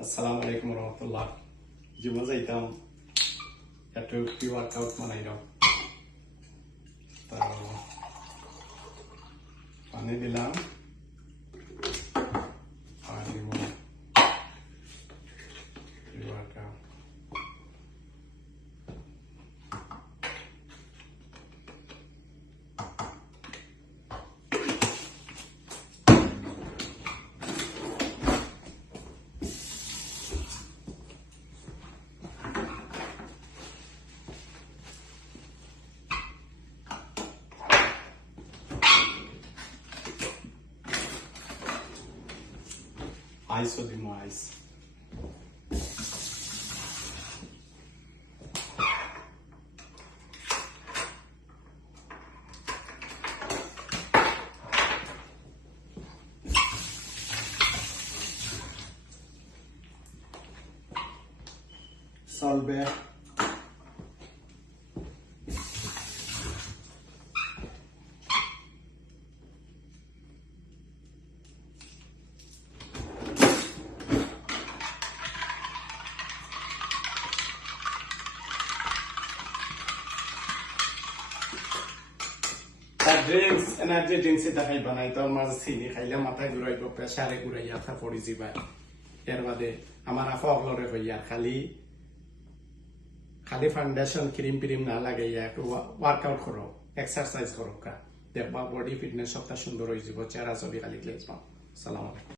আসসালামু আলাইকুম রহমতুল্লাহ। জিমে যাইতাম, একটু প্রি ওয়ার্কআউট বানাইলাম। তো পানি দিলাম আর দিব প্রি ওয়ার্কআউট। আইসও দিব ice. Salve. Drinks energy drinks এটা খাইবা নাই, তোর মাঝে চিনি খাইলে মাথায় ঘুরাইব, প্রেসারে ঘুরাইয়া থা পড়ি যাবা। এর বাদে আমার আফা অগলরে হইয়া খালি ফাউন্ডেশন ক্রিম প্রিম না লাগাইয়া একটু ওয়ার্কআউট করো, এক্সারসাইজ করো, দেখবা বডি ফিটনেস সবটা সুন্দর হয়ে যাব, চেহারা ছবি খালি গ্লেজ পাও। সালাম আলাইকুম।